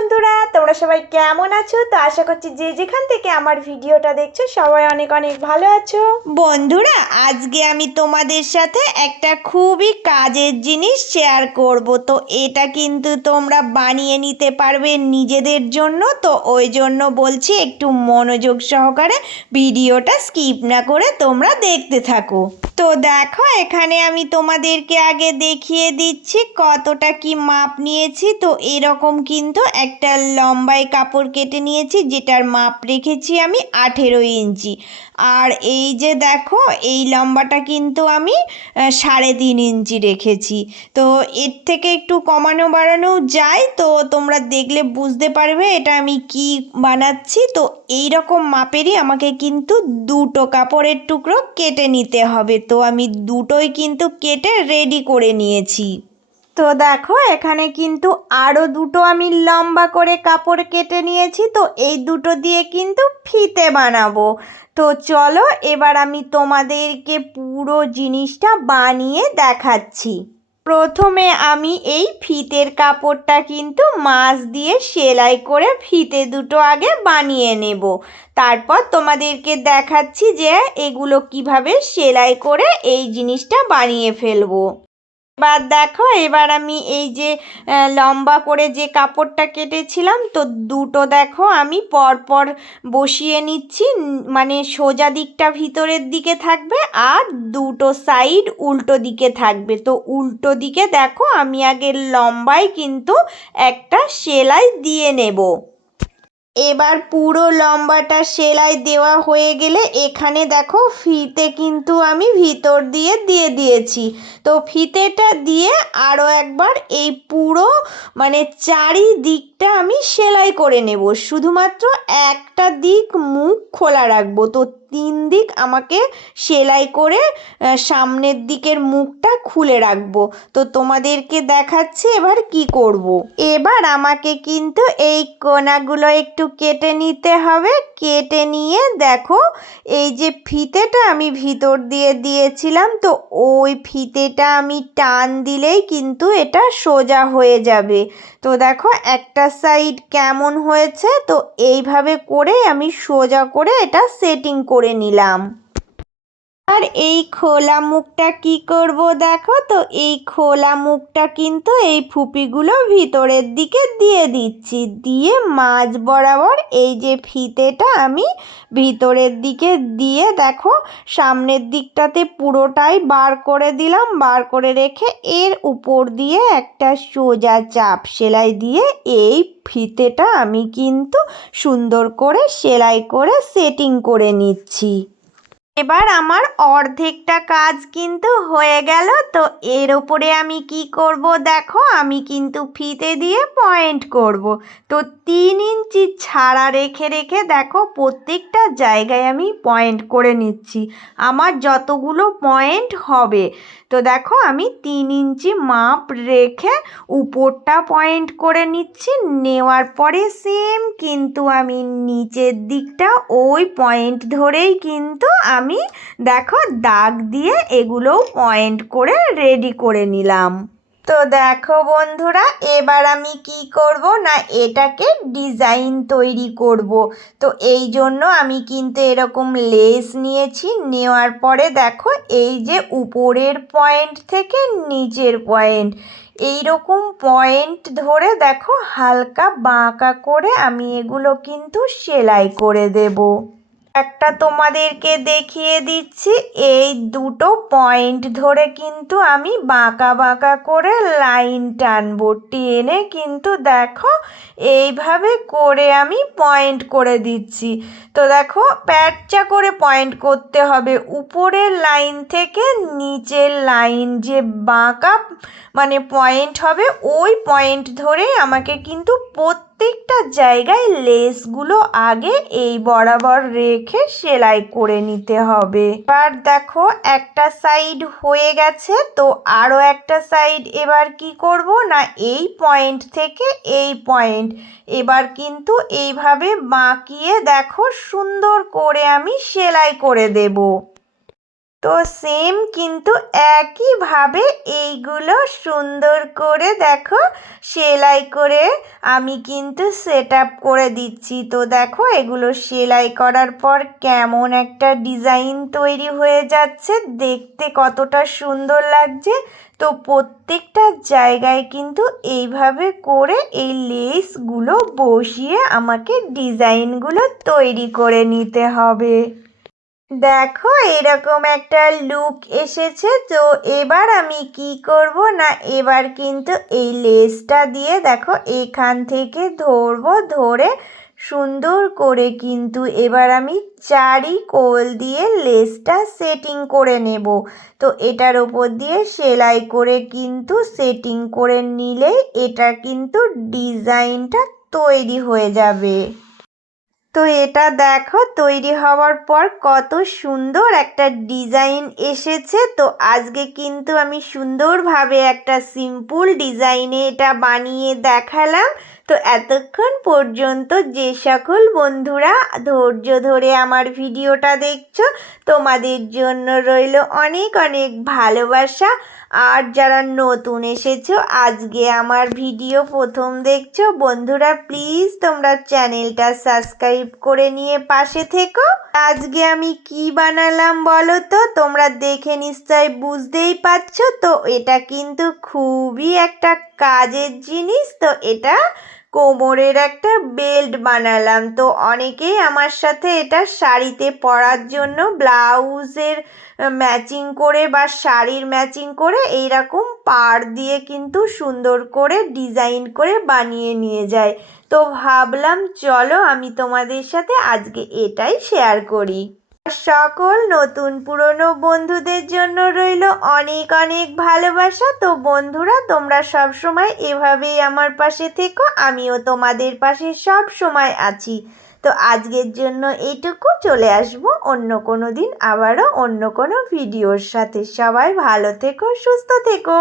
বন্ধুরা, তোমরা সবাই কেমন আছো? তো আশা করছি যে যেখান থেকে আমার ভিডিওটা দেখছো সবাই অনেক অনেক ভালো আছো। বন্ধুরা, আজকে আমি তোমাদের সাথে একটা খুবই কাজের জিনিস শেয়ার করব। তো এটা কিন্তু তোমরা বানিয়ে নিতে পারবে নিজেদের জন্য। তো ওই জন্য বলছি একটু মনোযোগ সহকারে ভিডিওটা স্কিপ না করে তোমরা দেখতে থাকো। তো দেখো, এখানে আমি তোমাদেরকে আগে দেখিয়ে দিচ্ছি কতটা কি মাপ নিয়েছি। তো এরকম কিন্তু একটা লম্বায় কাপড় কেটে নিয়েছি, যেটার মাপ রেখেছি আমি 18 ইঞ্চি। আর এই যে দেখো, এই লম্বাটা কিন্তু আমি 3.5 ইঞ্চি রেখেছি। তো এর থেকে একটু কমানো বাড়ানো যায়, তো তোমরা দেখলে বুঝতে পারবে এটা আমি কি বানাচ্ছি। তো এই রকম মাপেরই আমাকে কিন্তু দুটো কাপড়ের টুকরো কেটে নিতে হবে। তো আমি দুটোই কিন্তু কেটে রেডি করে নিয়েছি। তো দেখো, এখানে কিন্তু আরও দুটো আমি লম্বা করে কাপড় কেটে নিয়েছি। তো এই দুটো দিয়ে কিন্তু ফিতে বানাবো। তো চলো, এবার আমি তোমাদেরকে পুরো জিনিসটা বানিয়ে দেখাচ্ছি। প্রথমে আমি এই ফিতের কাপড়টা কিন্তু মাছ দিয়ে সেলাই করে ফিতে দুটো আগে বানিয়ে নেব। তারপর তোমাদেরকে দেখাচ্ছি যে এগুলো কিভাবে সেলাই করে এই জিনিসটা বানিয়ে ফেলবো। এবার দেখো, এবার আমি এই যে লম্বা করে যে কাপড়টা কেটেছিলাম, তো দুটো দেখো আমি পরপর বসিয়ে নিচ্ছি। মানে সোজা দিকটা ভিতরের দিকে থাকবে আর দুটো সাইড উল্টো দিকে থাকবে। তো উল্টো দিকে দেখো আমি আগে লম্বায় কিন্তু একটা সেলাই দিয়ে নেব। এবার পুরো লম্বাটা সেলাই দেওয়া হয়ে গেলে এখানে দেখো ফিতে কিন্তু আমি ভিতর দিয়ে দিয়ে দিয়েছি। তো ফিতেটা দিয়ে আরও একবার এই পুরো মানে চারিদিকটা আমি সেলাই করে নেব। শুধুমাত্র একটা দিক মুখ খোলা রাখবো। তো 3 দিক আমাকে সেলাই করে সামনের দিকের মুখটা খুলে রাখবো। তো তোমাদেরকে দেখাচ্ছি এবার কি করব। এবার আমাকে কিন্তু এই কোণাগুলো একটু কেটে নিতে হবে। কেটে নিয়ে দেখো, এই যে ফিতেটা আমি ভিতর দিয়ে দিয়েছিলাম, তো ওই ফিতেটা আমি টান দিলেই কিন্তু এটা সোজা হয়ে যাবে। তো দেখো একটা সাইড কেমন হয়েছে। তো এইভাবে করে আমি সোজা করে এটা সেটিং করে নিলাম। আর এই খোলা মুখটা কি করব দেখো। তো এই খোলা মুখটা কিন্তু এই ফুপিগুলো ভিতরের দিকে দিয়ে দিচ্ছি। দিয়ে মাঝ বরাবর এই যে ফিতেটা আমি ভিতরের দিকে দিয়ে দেখো সামনের দিকটাতে পুরোটাই বার করে দিলাম। বার করে রেখে এর উপর দিয়ে একটা সোজা চাপ সেলাই দিয়ে এই ফিতেটা আমি কিন্তু সুন্দর করে সেলাই করে সেটিং করে নিচ্ছি। এবার আমার অর্ধেকটা কাজ কিন্তু হয়ে গেল। তো এর ওপরে আমি কি করব দেখো, আমি কিন্তু ফিতে দিয়ে পয়েন্ট করব। তো 3 ইঞ্চি ছাড়া রেখে রেখে দেখো প্রত্যেকটা জায়গায় আমি পয়েন্ট করে নিচ্ছি আমার যতগুলো পয়েন্ট হবে। তো দেখো আমি 3 ইঞ্চি মাপ রেখে উপরটা পয়েন্ট করে নিচ্ছি। নেওয়ার পরে সেম কিন্তু আমি নিচের দিকটা ওই পয়েন্ট ধরেই কিন্তু আমি দেখো দাগ দিয়ে এগুলো পয়েন্ট করে রেডি করে নিলাম। তো দেখো বন্ধুরা, এবার আমি কি করব না এটাকে ডিজাইন তৈরি করব। তো এই জন্য আমি কিন্তু এরকম লেস নিয়েছি। নেওয়ার পরে দেখো এই যে উপরের পয়েন্ট থেকে নিচের পয়েন্ট, এই রকম পয়েন্ট ধরে দেখো হালকা বাঁকা করে আমি এগুলো কিন্তু সেলাই করে দেব। একটা তোমাদেরকে দেখিয়ে দিচ্ছি, এই দুটো পয়েন্ট ধরে কিন্তু আমি বাঁকা বাঁকা করে লাইন টানবো। টেনে কিন্তু দেখো এইভাবে করে আমি পয়েন্ট করে দিচ্ছি। তো দেখো প্যাঁচা করে পয়েন্ট করতে হবে। উপরের লাইন থেকে নিচের লাইন যে বাঁকা মানে পয়েন্ট হবে ওই পয়েন্ট ধরেই আমাকে কিন্তু প্রত্যেকটা জায়গায় লেসগুলো আগে এই বরাবর রেখে সেলাই করে নিতে হবে। এবার দেখো একটা সাইড হয়ে গেছে। তো আরও একটা সাইড এবার কি করব না এই পয়েন্ট থেকে এই পয়েন্ট এবার কিন্তু এইভাবে বাঁকিয়ে দেখো সুন্দর করে আমি সেলাই করে দেব। তো সেম কিন্তু একইভাবে এইগুলো সুন্দর করে দেখো সেলাই করে আমি কিন্তু সেট আপ করে দিচ্ছি। তো দেখো এগুলো সেলাই করার পর কেমন একটা ডিজাইন তৈরি হয়ে যাচ্ছে, দেখতে কতটা সুন্দর লাগছে। তো প্রত্যেকটা জায়গায় কিন্তু এইভাবে করে এই লেসগুলো বসিয়ে আমাকে ডিজাইনগুলো তৈরি করে নিতে হবে। দেখো এরকম একটা লুক এসেছে। তো এবার আমি কি করব না, এবার কিন্তু এই লেসটা দিয়ে দেখো এখান থেকে ধরবো, ধরে সুন্দর করে কিন্তু এবার আমি চারি কোল দিয়ে লেসটা সেটিং করে নেব। তো এটার ওপর দিয়ে সেলাই করে কিন্তু সেটিং করে নিলেই এটা কিন্তু ডিজাইনটা তৈরি হয়ে যাবে। তো এটা দেখো তৈরি হওয়ার পর কত সুন্দর একটা ডিজাইন এসেছে। তো আজকে কিন্তু আমি সুন্দরভাবে একটা সিম্পল ডিজাইনে এটা বানিয়ে দেখালাম। তো এতক্ষণ পর্যন্ত যে সকল বন্ধুরা ধৈর্য ধরে আমার ভিডিওটা দেখছো, তোমাদের জন্য রইল অনেক অনেক ভালোবাসা। আর যারা নতুন এসেছো, আজকে আমার ভিডিও প্রথম দেখছো, বন্ধুরা প্লিজ তোমরা চ্যানেলটা সাবস্ক্রাইব করে নিয়ে পাশে থেকো। আজকে আমি কি বানালাম বলো তো, তোমরা দেখে নিশ্চয় বুঝতেই পারছো। তো এটা কিন্তু খুবই একটা কাজের জিনিস। তো এটা কোমরের একটা বেল্ট বানালাম। তো অনেকেই আমার সাথে এটা শাড়িতে পরার জন্য ব্লাউজের ম্যাচিং করে বা শাড়ির ম্যাচিং করে এইরকম পাড় দিয়ে কিন্তু সুন্দর করে ডিজাইন করে বানিয়ে নিয়ে যায়। তো ভাবলাম চলো আমি তোমাদের সাথে আজকে এটাই শেয়ার করি। সকল নতুন পুরনো বন্ধুদের জন্য রইল অনেক অনেক ভালোবাসা। তো বন্ধুরা তোমরা সব সময় এভাবেই আমার পাশে থেকো, আমিও তোমাদের পাশে সব সময় আছি। তো আজকের জন্য এইটুকু, চলে আসবো অন্য কোনো দিন আবারও অন্য কোনো ভিডিওর সাথে। সবাই ভালো থেকো, সুস্থ থেকো।